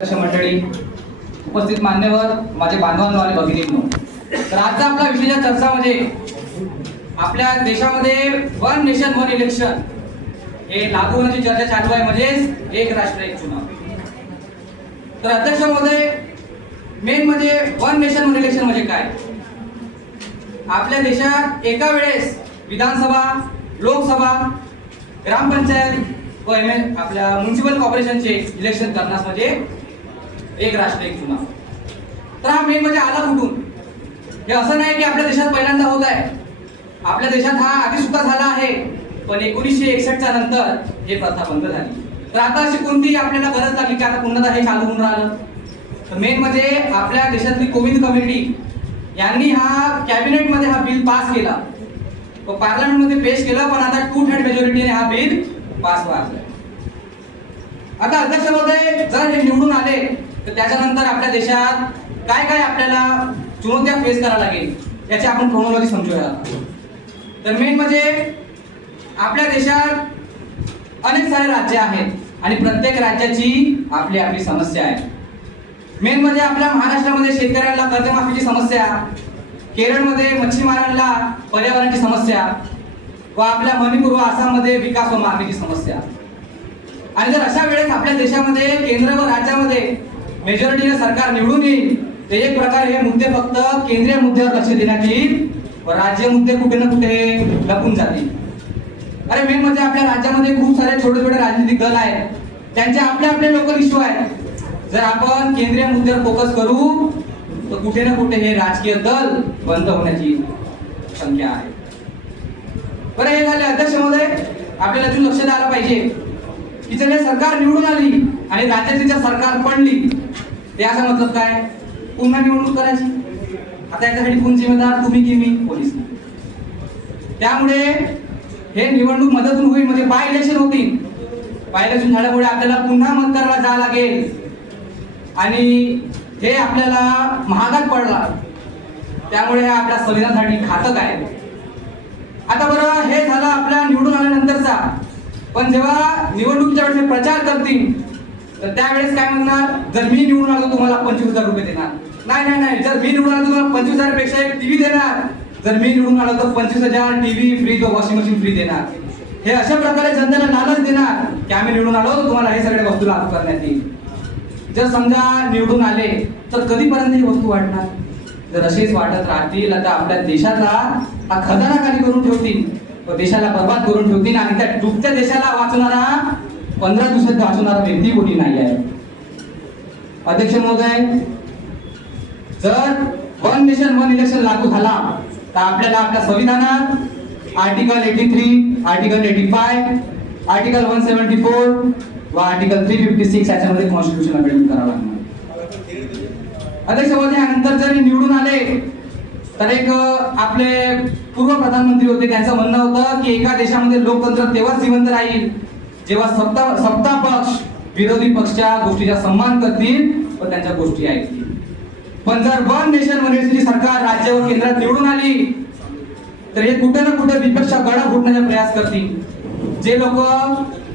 मंडळी उपस्थित मान्यवर माझे बांधवांनो आणि भगिनींनो तर आजचा आपला विषयाच्या चर्चामध्ये म्हणजे, आपल्या देशामध्ये वन नेशन वन इलेक्शन हे लागू होण्याची चर्चा चालू आहे म्हणजेच एक राष्ट्र एक चुनाव. तर अध्यक्ष महोदय मेन म्हणजे वन नेशन वन इलेक्शन म्हणजे काय? आपल्या देशात एका वेळेस विधानसभा लोकसभा ग्रामपंचायत व एम एल आपल्या म्युन्सिपल कॉर्पोरेशनचे इलेक्शन करण्यास म्हणजे एक राष्ट्र एक चुनाव तर हा मेन म्हणजे आला कुठून? हे असं नाही की आपल्या देशात पहिल्यांदा होत आहे. आपल्या देशात हा आधी सुद्धा झाला आहे पण एकोणीसशे एकसष्टच्या नंतर हे प्रथा बंद झाली. तर आता अशी कोणती आपल्याला गरज लागली की आता पुन्हा हे चालू होऊन राहिलं? तर मेन म्हणजे आपल्या देशातली कोविंद कमिटी यांनी हा कॅबिनेटमध्ये हा बिल पास केला. व पार्लमेंटमध्ये पेश केलं पण आता टू थर्ड मेजॉरिटीने हा बिल पास व्हायला आता अध्यक्ष महोदय जर हे निवडून आले तर त्याच्यानंतर आपल्या देशात काय काय आपल्याला चुनौत्या फेस करावं लागेल याची आपण क्रोनॉलॉजी समजूया. तर मेन म्हणजे आपल्या देशात अनेक सारे राज्य आहेत आणि प्रत्येक राज्याची आपली आपली समस्या आहे. मेन म्हणजे आपल्या महाराष्ट्रामध्ये शेतकऱ्यांना कर्जमाफीची समस्या केरळमध्ये मच्छीमारांना पर्यावरणाची समस्या व आपल्या मणिपूर व आसाममध्ये विकास व मागणीची समस्या. आणि जर अशा वेळेस आपल्या देशामध्ये केंद्र व राज्यामध्ये मेजॉरिटीने सरकार निवडून येईल. ते एक प्रकारे हे मुद्दे फक्त केंद्रीय मुद्द्यावर लक्ष देण्यात येईल व राज्य मुद्दे कुठे ना कुठे लपून जातील. अरे मेन म्हणजे आपल्या राज्यामध्ये खूप सारे छोटे छोटे राजनीतिक दल आहेत. त्यांचे आपले आपले लोकल इश्यू आहेत. जर आपण केंद्रीय मुद्द्यावर फोकस करू तर कुठे ना कुठे हे राजकीय दल बंद होण्याची संख्या आहे. बरं हे झाले अध्यक्ष महोदय. आपल्याला अजून लक्ष द्यायला पाहिजे. की जर हे सरकार निवडून आली आणि राज्याची जर सरकार पडली ते असं मतलब काय? पुन्हा निवडणूक करायची. आता याच्यासाठी कोण जिम्मेदार तुम्ही की मी? पोलीस त्यामुळे हे निवडणूक मदतून होईल. म्हणजे बाय इलेक्शन होतील बाय इलेक्शन झाल्यामुळे आपल्याला पुन्हा मतदाराला जावं लागेल. आणि हे आपल्याला महागात पडला. त्यामुळे हे आपल्या संविधानासाठी घातक आहे. आता बरं हे झालं आपल्या निवडून आल्यानंतरचा. पण जेव्हा निवडणुकीच्या वेळेस प्रचार करतील तर त्यावेळेस काय म्हणणार? जर मी निवडून आलो तुम्हाला पंचवीस हजार रुपये देणार. नाही नाही नाही. जर मी निवडून आलो तुम्हाला पंचवीस हजारपेक्षा एक टीव्ही देणार. जर मी निवडून आलो तर पंचवीस हजार टीव्ही फ्रीज व वॉशिंग मशीन फ्री देणार. हे अशा प्रकारे जनतेला लालच देणार की आम्ही निवडून आलो तुम्हाला हे सगळ्या वस्तू लागू करण्यात येईल. जर समजा निवडून आले तर कधीपर्यंत ही वस्तू वाढणार? जर अशीच वाटत राहतील आता आपल्या देशाचा हा खजाना खाली करून ठेवतील. व देशाला बर्बाद करून ठेवतील आणि त्या डुबत्या देशाला वाचणारा पंधरा दिवसात वाचवणारा व्यक्ती कोणी नाही आहे. अध्यक्ष महोदय जर वन नेशन वन इलेक्शन लागू झाला तर आपल्याला आपल्या संविधानात article eighty three article eighty five article one seventy four व आर्टिकल थ्री फिफ्टी सिक्स याच्यामध्ये कॉन्स्टिट्यूशन अमेंडमेंट करावं लागणार. अध्यक्ष महोदय यानंतर जर निवडून आले तर एक आपले पूर्व प्रधानमंत्री होते त्यांचं म्हणणं होतं की एका देशामध्ये लोकतंत्र तेव्हाच जिवंत राहील जेव्हा सत्ता सत्ता पक्ष विरोधी पक्षच्या गोष्टीचा सन्मान करतील व त्यांच्या गोष्टी ऐकतील पण जर वन नेशन वन नेशनची सरकार राज्य व केंद्रात निवडून आली तर हे कुठे ना कुठे विपक्ष गडा फुटण्याचा प्रयास करतील. जे लोक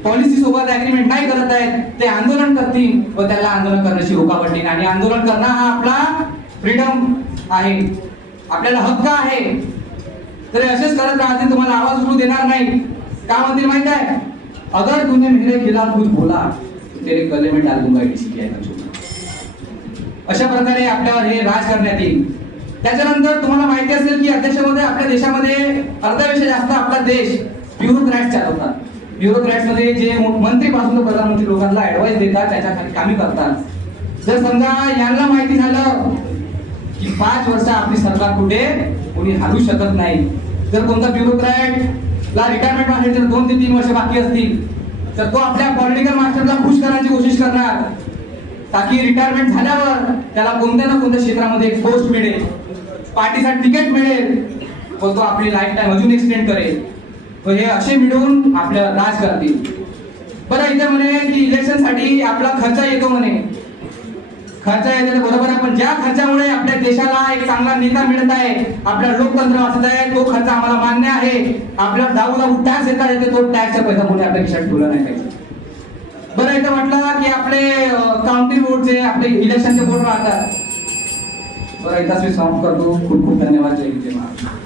पॉलिसी सोबत अग्रीमेंट नाही करत आहेत ते आंदोलन करतील व त्याला आंदोलन करण्याची रोका पडतील. आणि आंदोलन करणं हा आपला फ्रीडम आहे. आपल्याला हक्क आहे. तर असेच करत राहतील तुम्हाला आवाज उठू देणार नाही? का म्हणतील माहीत आहे? अगर तूने मेरे खिलाफ कुछ बोला तेरे गले में डाल दूंगा डीसी अशा प्रकारे आपल्यावर हे राज करण्यात येईल. त्याच्यानंतर तुम्हाला माहिती असेल की अध्यक्षमध्ये आपल्या देशामध्ये अर्ध्यापेक्षा जास्त आपला देश ब्युरोक्रॅट चालवतात. ब्युरोक्रॅट्समध्ये जे मंत्रीपासून ते प्रधानमंत्री लोकांना ऍडवाइस देतात त्याच्या कामी करतात. जर समजा यांना माहिती झालं की पाच वर्ष आपली सरकार कुठे कोणी हलू शकत नाही. जर कोणता ब्युरोक्रॅट ला रिटायरमेंट आहे तर दोन ते तीन वर्ष बाकी असतील तर तो आपल्या पॉलिटिकल मास्टरला खुश करण्याची कोशिश करणार. ताकी रिटायरमेंट झाल्यावर त्याला कोणत्या ना कोणत्या क्षेत्रामध्ये एक पोस्ट मिळेल पार्टीसाठी तिकीट मिळेल व तो आपली लाईफ टाईम अजून एक्सटेंड करेल. व हे असे मिळून आपल्या राज करतील. बरं इथे म्हणे की इलेक्शनसाठी आपला खर्च येतो म्हणे. खर्च येते बरोबर आहे पण ज्या खर्चामुळे आपल्या देशाला एक चांगला नेता मिळत आहे आपल्या लोकतंत्र वाचत आहे तो खर्च आम्हाला मान्य आहे. आपल्या जाऊ टॅक्स येता येते तो टॅक्सचा पैसा कोणी आपल्या खिशात ठेवला नाही पाहिजे. बरं इथं म्हटलं की आपले काउंटी बोर्डचे आपले इलेक्शनचे बोर्ड राहतात. बरं इथं मी समाप्त करतो. खूप खूप धन्यवाद जय जय